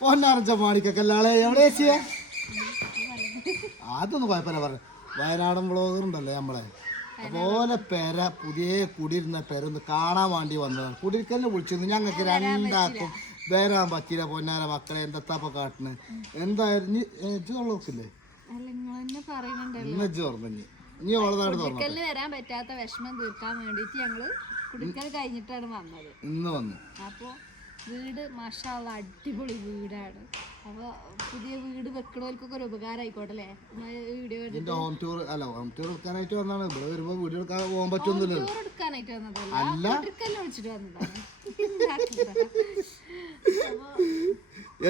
പൊന്നാറച്ച മാണിക്കല്ലാളെ എവിടെ ചേച്ചിയെ അതൊന്നും കുഴപ്പമില്ല പറഞ്ഞു. വയനാടൻ വ്ളോഗർ ഉണ്ടല്ലോ നമ്മളെ അതുപോലെ പെര പുതിയ കുടിയിരുന്ന പെര ഒന്ന് കാണാൻ വേണ്ടി വന്നതാണ്. കുടിയിരിക്കലിനെ വിളിച്ചിരുന്നു. ഞങ്ങൾക്ക് രണ്ടാക്കും വരാൻ പറ്റില്ല. പൊന്നാര മക്കളെ എന്താപ്പൊ കാട്ടണ് എന്തായാലും നോക്കില്ലേ ഇന്ന് തുറന്നു. ഇനി ഓളനാട് തുറന്നു വരാൻ പറ്റാത്ത വിഷമം തീർക്കാൻ വേണ്ടിട്ട് ഞങ്ങള് കുടിക്കൽ കഴിഞ്ഞിട്ടാണ് വന്നത്. ഇന്ന് വന്നു. അപ്പൊ വീട് മാഷാള്ള അടിപൊളി വീടാണ്. അപ്പൊ പുതിയ വീട് വെക്കണവർക്കൊക്കെ ഒരു ഉപകാരം ആയിക്കോട്ടെ അല്ലേ? വീഡിയോ ഹോം ടൂർ അല്ല ഹോം ടൂർ എടുക്കാനായിട്ട് വന്നാണ്. ഇവിടെ വരുമ്പോ വീഡിയോ എടുക്കാൻ പോകാൻ പറ്റുന്നില്ല. എടുക്കാനായിട്ട് വന്നതല്ല, വിളിച്ചിട്ട് വന്നതാണ്.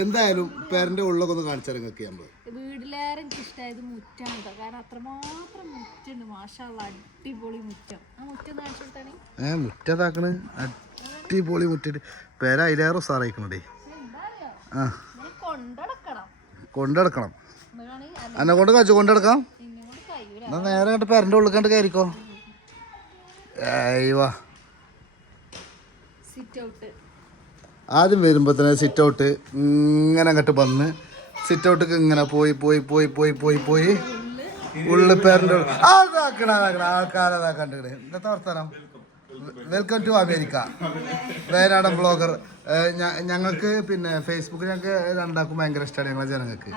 എന്തായാലും പേരന്റെ ഉള്ളൊക്കെ ഒന്ന് കാണിച്ചിറങ്ങി നമ്മള്. വീട്ടിലേറെ എനിക്ക് ഇഷ്ടമായത് മുറ്റാണ് കേട്ടോ. കാരണം അത്രമാത്രം മുറ്റുണ്ട്. മാഷാള്ള അടിപൊളി മുറ്റം. ആ മുറ്റം കാണിച്ചിട്ടാണ് മുറ്റതാക്കണ്. അടിപൊളി മുറ്റിട്ട് പേര അതിലേറെ ഉസാറായിക്കണേ. ആ കൊണ്ടെടുക്കണം. എന്നെ കൊണ്ട് കഴിച്ചു കൊണ്ടെടുക്കാം. എന്നാ നേരെ കണ്ട് പേരന്റെ ഉള്ളിൽ കണ്ട് കയറിക്കോ. വാ ആദ്യം വരുമ്പോ തന്നെ സിറ്റ് ഔട്ട് ഇങ്ങനെ അങ്ങോട്ട് വന്ന് സിറ്റ് ഔട്ട് ഇങ്ങനെ പോയി പോയി പോയി പോയി പോയി പോയി ഉള്ളു പേരന്റെ ആൾക്കാരതാ കണ്ടിട്ട്. എന്താ വർത്താനം? Welcome to America. വയനാടൻ ബ്ലോഗർ. ഞങ്ങൾക്ക് പിന്നെ ഫേസ്ബുക്കിൽ ഞങ്ങൾക്ക് രണ്ടാക്കും ഭയങ്കര ഇഷ്ടമാണ് ഞങ്ങളെ ജനങ്ങൾക്ക്.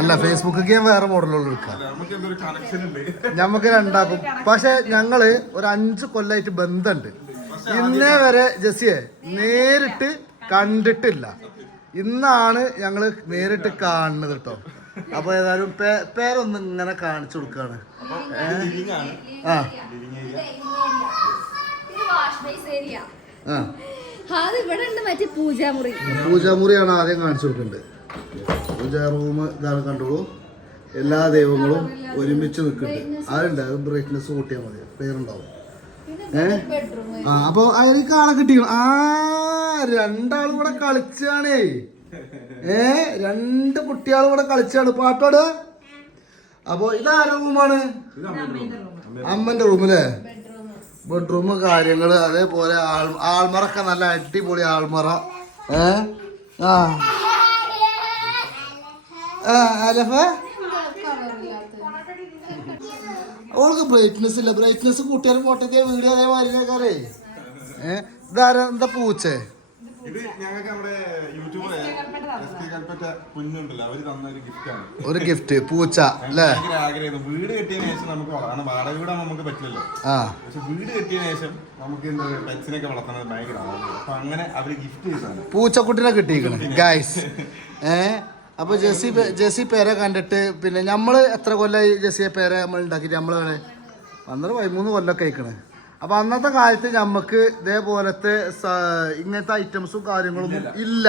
അല്ല ഫേസ്ബുക്ക് വേറെ മോഡലുകൾ എടുക്കാം ഞമ്മക്ക് രണ്ടാക്കും. പക്ഷെ ഞങ്ങള് ഒരു 5 കൊല്ലായിട്ട് ബന്ധമുണ്ട്. ഇന്നേ വരെ ജെസ്സിയെ നേരിട്ട് കണ്ടിട്ടില്ല. ഇന്നാണ് ഞങ്ങള് നേരിട്ട് കാണുന്നത് കേട്ടോ. അപ്പൊ ഏതായാലും പേരൊന്ന് ഇങ്ങനെ കാണിച്ചു കൊടുക്കാണ്. പൂജാമുറിയാണ് ആദ്യം കാണിച്ചു കൊടുക്കേണ്ടത്. പൂജാ റൂം ഇതാണ് കണ്ടോളൂ. എല്ലാ ദൈവങ്ങളും ഒരുമിച്ച് നിൽക്കുന്നുണ്ട്. അതുണ്ട്. അത് ബ്രൈറ്റ്നെസ് കൂട്ടിയാൽ മതി, പേരുണ്ടാവും. അപ്പൊ അതിലേക്ക് ആളെ കിട്ടിക്കണം. രണ്ടാളും കൂടെ കളിച്ചാണേ. 2 കുട്ടികളും കൂടെ കളിച്ചാണ് പാട്ടോട്. അപ്പൊ ഇതാരുടെ റൂമാണ്? അമ്മന്റെ റൂമല്ലേ? ബെഡ്റൂം കാര്യങ്ങള് അതേപോലെ ആൾമറൊക്കെ നല്ല അടിപൊളി ആൾമറ. അലഫ ഓൾക്ക് ബ്രൈറ്റ്നെസ് ഇല്ല. ബ്രൈറ്റ്നെസ് കൂട്ടിയാലും പൊട്ടത്തിയ വീഡിയോ അതേമാതിരിക്കാരേ. ഇതാരാ? എന്താ പൂച്ചേ? ഒരു ഗിഫ്റ്റ് പൂച്ച അല്ലേ? വീട് കെട്ടിയതിനു ശേഷം നമുക്ക് വാടക വീട് നമുക്ക് പറ്റില്ലല്ലോ. പക്ഷെ വീട് കെട്ടിയതിനു ശേഷം നമുക്ക് പെറ്റ്സിനൊക്കെ വളർത്തുന്നത് ഭയങ്കര അപ്പൊ അങ്ങനെ അവര് ഗിഫ്റ്റ് ചെയ്താണ് പൂച്ചക്കുട്ടിനെ കിട്ടിയിരിക്കണ് ഗൈസ്. അപ്പൊ ജെസ്സി പേരെ കണ്ടിട്ട് പിന്നെ നമ്മള് എത്ര കൊല്ലമായി ജെസ്സിയെ പേരെ നമ്മൾ ഉണ്ടാക്കിയിട്ട് നമ്മള് 13 കൊല്ലമൊക്കെ കഴിക്കണേ. അപ്പൊ അന്നത്തെ കാലത്ത് നമുക്ക് ഇതേപോലത്തെ ഇങ്ങനത്തെ ഐറ്റംസും കാര്യങ്ങളൊന്നും ഇല്ല.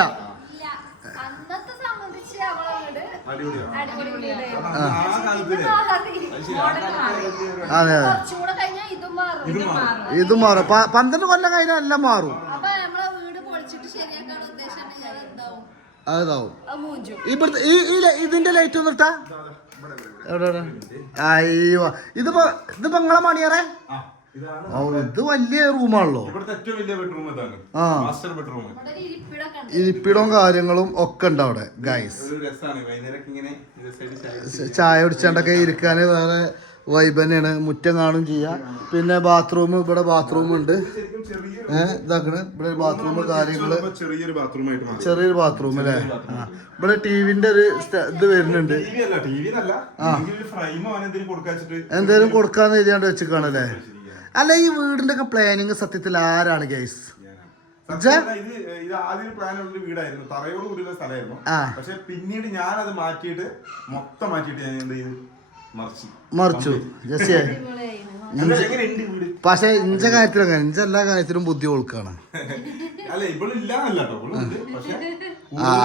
അതെ അതെ ഇതും മാറും. 12 കൊല്ലം കഴിഞ്ഞാൽ എല്ലാം മാറും. അതാവും. ഇവിടുത്തെ ഇതിന്റെ ലൈറ്റ് ഒന്നും ഇട്ടാ എവിടെ? അയ്യോ ഇതിപ്പോ നിങ്ങളെ മണിയറേ. ഓ ഇത് വലിയ റൂമാണല്ലോ. ഇരിപ്പിടവും കാര്യങ്ങളും ഒക്കെ ഉണ്ട് അവിടെ ഗൈസ്. ചായ കുടിച്ചാണ്ടൊക്കെ ഇരിക്കാന് വേറെ വൈബ് തന്നെയാണ്. മുറ്റം കാണും ചെയ്യാം. പിന്നെ ബാത്റൂം, ഇവിടെ ബാത്റൂം ഉണ്ട്. ഇതാക്കണ് ഇവിടെ ബാത്റൂം കാര്യങ്ങള്. ചെറിയൊരു ബാത്റൂം അല്ലേ? ഇവിടെ ടിവിന്റെ ഒരു ഇത് വരുന്നുണ്ട്. എന്തേലും കൊടുക്കാന്ന് എഴുതിയാണ്ട് വെച്ചിക്കാണല്ലേ? അല്ല ഈ വീടിന്റെ ഒക്കെ പ്ലാനിങ് സത്യത്തിൽ ആരാണ് ഗൈസ്? ഇത് ആദ്യം പ്ലാനുള്ള വീടായിരുന്നു, തറയോട് കൂടിയുള്ള സ്ഥലമായിരുന്നു. പക്ഷെ പിന്നീട് ഞാനത് മാറ്റിയിട്ട് മൊത്തം മാറ്റിയിട്ട് ഞാൻ എന്ത് ചെയ്തു? മറിച്ചു. ജെസ്സിയെ പക്ഷെ ഇഞ്ച കാര്യത്തിലൊക്കെ എല്ലാ കാര്യത്തിലും ബുദ്ധി കൊടുക്കാണ്.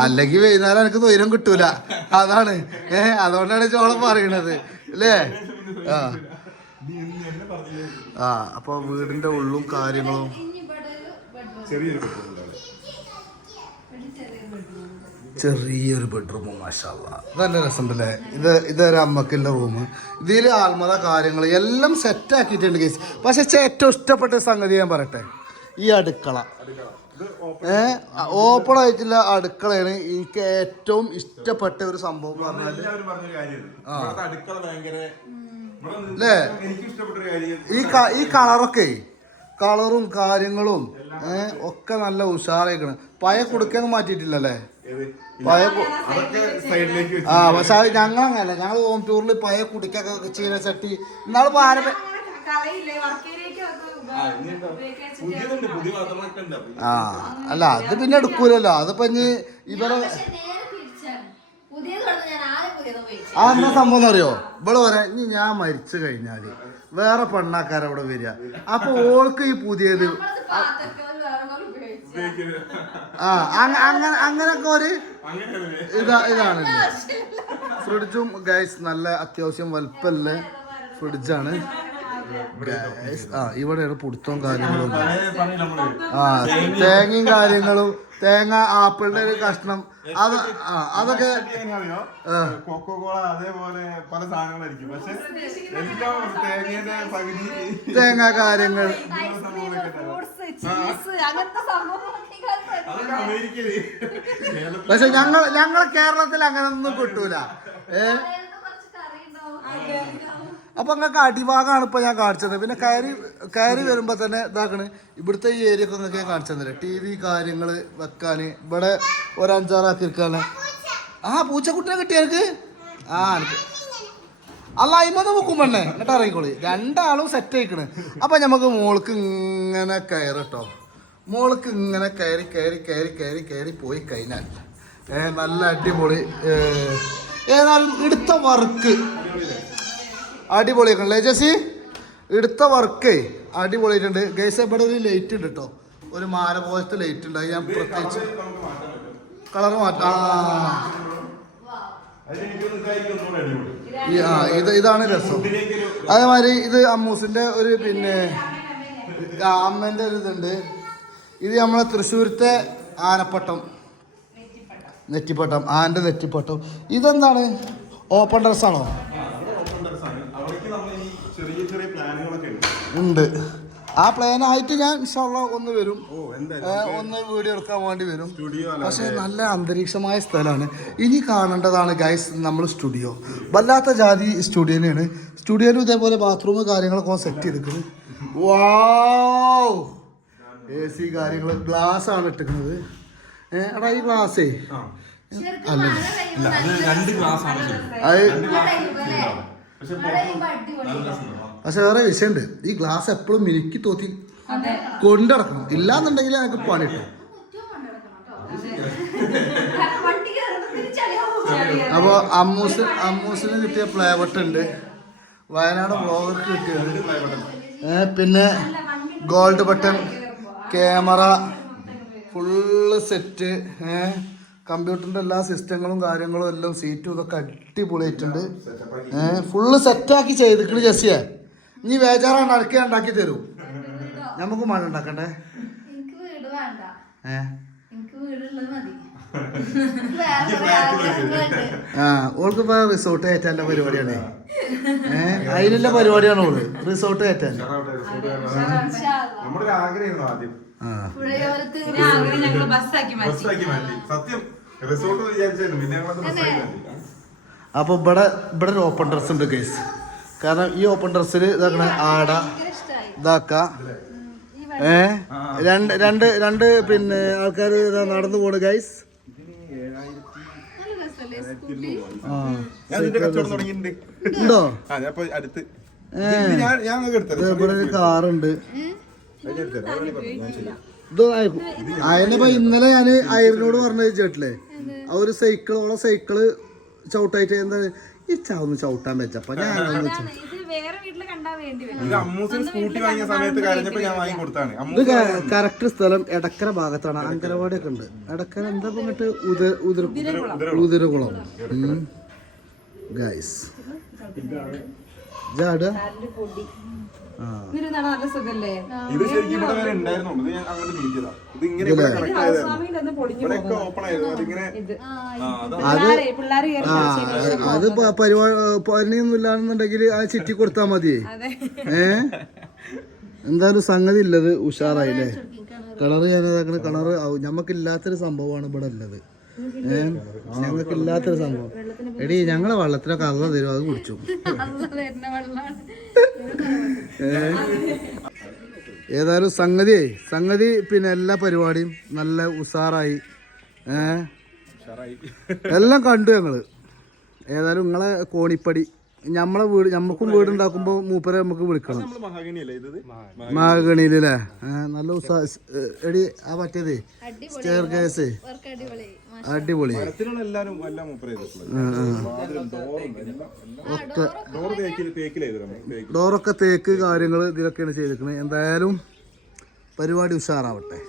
അല്ലെങ്കിൽ വൈകുന്നേരം എനിക്ക് തൊയിരം കിട്ടൂല. അതാണ് അതുകൊണ്ടാണ് ചോളം പറയണത് അല്ലേ? അപ്പൊ വീടിന്റെ ഉള്ളും കാര്യങ്ങളും ചെറിയൊരു ബെഡ്റൂം. മാഷാഅല്ലാഹ് നല്ല രസമുണ്ടല്ലേ? ഇതൊരു അമ്മക്കുള്ള റൂം. ഇതിൽ ആൽമറ കാര്യങ്ങൾ എല്ലാം സെറ്റ് ആക്കിയിട്ടുണ്ട് ഗൈസ്. പക്ഷെ ഏറ്റവും ഇഷ്ടപ്പെട്ട സംഗതി ഞാൻ പറയട്ടെ, ഈ അടുക്കള. ഓപ്പൺ ആയിട്ടുള്ള അടുക്കളയാണ് എനിക്ക് ഏറ്റവും ഇഷ്ടപ്പെട്ട ഒരു സംഭവം പറഞ്ഞാല്. അടുക്കള ഭയങ്കര അല്ലേ? ഈ കളറൊക്കെ കളറും കാര്യങ്ങളും ഒക്കെ നല്ല ഉഷാറായിക്കണ്. പഴയ കുടുക്കൊന്നും മാറ്റിയിട്ടില്ലല്ലേ? പഴയ പക്ഷെ ഞങ്ങളങ്ങനല്ല, ഞങ്ങൾ ഹോം ടൂറിൽ പഴയ കുടിക്കൊക്കെ ചെയ്യുന്ന ചട്ടി ഇന്നാള് അല്ല അത് പിന്നെ എടുക്കൂലല്ലോ. അതിപ്പോ ഇനി ഇവരെ എന്താ സംഭവം അറിയോ? ഇവിടെ പറയാ ഇനി ഞാൻ മരിച്ചു കഴിഞ്ഞാല് വേറെ പെണ്ണാക്കാരവിടെ വരിക. അപ്പൊ ഓൾക്ക് ഈ പുതിയത് അങ്ങനൊക്കെ ഒരു ഇതാണല്ലേ. ഫ്രിഡ്ജും ഗൈസ് നല്ല അത്യാവശ്യം വലുപ്പല്ല ഫ്രിഡ്ജാണ്. ഇവിടെയാണ് പുടുത്തവും കാര്യങ്ങളും. തേങ്ങയും കാര്യങ്ങളും, തേങ്ങ ആപ്പിളിന്റെ ഒരു കഷ്ണം, അതൊക്കെ കൊക്കോകോള അതേപോലെ പല സാധനങ്ങളായിരിക്കും. പക്ഷെ തേങ്ങ കാര്യങ്ങൾ പക്ഷെ ഞങ്ങളെ കേരളത്തിൽ അങ്ങനെ ഒന്നും കിട്ടൂല. അപ്പൊ നിങ്ങൾക്ക് അടിഭാഗമാണ് ഇപ്പൊ ഞാൻ കാണിച്ചത്. പിന്നെ കയറി വരുമ്പോ തന്നെ ഇതാക്കണ് ഇവിടുത്തെ ഈ ഏരിയ ഒക്കെ നിങ്ങൾക്ക് കാണിച്ചു തന്നില്ല. TV കാര്യങ്ങള് വെക്കാന് ഇവിടെ ഒരു 5-6 ആക്കിയിരിക്കാണ്. പൂച്ചക്കുട്ടിനെ കിട്ടിയ എനിക്ക് അല്ല അയിമന്ന് വെക്കും പെണ്ണേ എന്നിട്ട് ഇറങ്ങിക്കോളി. രണ്ടാളും സെറ്റ് ആയിക്കണ്. അപ്പൊ നമുക്ക് മോൾക്ക് ഇങ്ങനെ കയറിട്ടോ. മോൾക്ക് ഇങ്ങനെ കയറി പോയി കഴിഞ്ഞാൽ നല്ല അടിപൊളി. ഏതായാലും എടുത്ത വർക്ക് അടിപൊളിയാക്കണല്ലേ ജെസ്സി? എടുത്ത വർക്ക് അടിപൊളിയായിട്ടുണ്ട്. ഗൈസ് ഇവിടെ ഒരു ലൈറ്റ് ഉണ്ട് കേട്ടോ, ഒരു മാല പോലത്തെ ലൈറ്റ് ഉണ്ട്. അത് ഞാൻ പ്രത്യേകിച്ച് കളർ മാറ്റാം. ഇതാണ് രസം. അതേമാതിരി ഇത് അമ്മൂസിന്റെ ഒരു പിന്നെ അമ്മേന്റെ ഒരു ഇതുണ്ട്. ഇത് നമ്മളെ തൃശ്ശൂരത്തെ ആനപ്പട്ടം, നെറ്റിപ്പട്ടം, ആന്റെ നെറ്റിപ്പട്ടം. ഇതെന്താണ്? ഓപ്പൺ ഡ്രസ്സാണോ? ഉണ്ട്. ആ പ്ലാനായിട്ട് ഞാൻ ഇൻഷാല്ലാ ഒന്ന് വരും, ഒന്ന് വീഡിയോ എടുക്കാൻ വേണ്ടി വരും. പക്ഷെ നല്ല അന്തരീക്ഷമായ സ്ഥലമാണ്. ഇനി കാണേണ്ടതാണ് ഗൈസ് നമ്മൾ സ്റ്റുഡിയോ. വല്ലാത്ത ജാതി സ്റ്റുഡിയോനെയാണ്. സ്റ്റുഡിയോയിലും ഇതേപോലെ ബാത്റൂം കാര്യങ്ങളൊക്കെ സെറ്റ് ചെയ്തിരിക്കുന്നത്. വാവ്, AC കാര്യങ്ങൾ, ഗ്ലാസ് ആണ് ഇട്ടിരിക്കുന്നത്. എടാ ഈ ഗ്ലാസ്സേ പക്ഷെ വേറെ വിഷയമുണ്ട്. ഈ ഗ്ലാസ് എപ്പോഴും മിനുക്കി തോത്തി കൊണ്ടിടക്കണം. ഇല്ലാന്നുണ്ടെങ്കിൽ ഞങ്ങൾക്ക് പണി കിട്ടും. അപ്പോൾ അമ്മൂസിന് കിട്ടിയ പ്ലേ ബട്ടൺ ഉണ്ട്, വയനാട് ബ്ലോഗർക്ക് കിട്ടിയത്. പിന്നെ gold button, camera full set, കമ്പ്യൂട്ടറിൻ്റെ എല്ലാ സിസ്റ്റങ്ങളും കാര്യങ്ങളും എല്ലാം സീറ്റും ഇതൊക്കെ അടിപൊളിയായിട്ടുണ്ട്. ഫുള്ള് സെറ്റാക്കി ചെയ്തിട്ട് ജെസ്സിയെ ഇനി വേജാറാണ് ഉണ്ടാക്കി തരും. നമുക്ക് മഴ ഉണ്ടാക്കണ്ടേ? ഓൾക്കിപ്പോ റിസോർട്ട് കയറ്റാനുള്ള പരിപാടിയാണ്. അതിനുള്ള പരിപാടിയാണ് ഓള്, റിസോർട്ട് കയറ്റാൻ. അപ്പൊ ഇവിടെ ഒരു ഓപ്പൺ ഡ്രസ് ഉണ്ട് കേസ്. കാരണം ഈ ഓപ്പൺ ഡ്രസ്സിൽ ഇതാക്കണ ആട ഇതാക്ക രണ്ട് പിന്നെ ആൾക്കാർ നടന്നു പോണ് ഗൈസ്. ഉണ്ടോ? ഇവിടെ ഒരു കാറുണ്ട്. അതിനിപ്പോ ഇന്നലെ ഞാൻ അയറിനോട് പറഞ്ഞത് ചേട്ടില്ലേ, ആ ഒരു സൈക്കിള് ചവിട്ടായിട്ട് എന്താ ഈ ചാവുന്ന് ചവിട്ടാൻ വെച്ചപ്പോ ഞാൻ കറക്റ്റ് സ്ഥലം എടക്കര ഭാഗത്താണ്. അങ്കനവാടി ഒക്കെ ഉണ്ട്. എടക്കര എന്താ പറഞ്ഞിട്ട് ഉദരകുളം ഗൈസ്. ജാട് ഇത് ശരിക്കും ഇവിടെ വരെ ഉണ്ടായിരുന്നുള്ളൂ. ഇത് ഞാൻ അങ്ങോട്ട് നീക്കിയതാ. ഇത് ഇങ്ങനെ ഓപ്പൺ ആയിരുന്നു. അത് പനിയൊന്നും ഇല്ലാന്നുണ്ടെങ്കിൽ ആ ചിറ്റി കൊടുത്താ മതിയേ. എന്തായാലും സംഗതി ഇല്ലത് ഉഷാറായില്ലേ? കിണർ ഞാനിതാക്കണ കിണർ ഞമ്മക്കില്ലാത്തൊരു സംഭവമാണ് ഇവിടെ ഉള്ളത്. ഞങ്ങൾക്കില്ലാത്തൊരു സംഭവം. എടി ഞങ്ങളെ വെള്ളത്തിനൊക്കെ അള്ള തരും, അത് കുടിച്ചു. ഏതായാലും സംഗതി പിന്നെ എല്ലാ പരിപാടിയും നല്ല ഉഷാറായി. എല്ലാം കണ്ടു ഞങ്ങള്. ഏതായാലും നിങ്ങളെ കോണിപ്പടി നമ്മളെ വീട് നമുക്കും വീടുണ്ടാക്കുമ്പോൾ മൂപ്പരെ നമുക്ക് വിളിക്കണം. മഹാഗണിയിലല്ലേ? നല്ല എടി ആ പറ്റിയത് സ്റ്റെയർ കേസ് അടിപൊളി. ഡോറൊക്കെ തേക്ക് കാര്യങ്ങൾ ഇതിലൊക്കെയാണ് ചെയ്തിരിക്കുന്നത്. എന്തായാലും പരിപാടി ഉഷാറാവട്ടെ.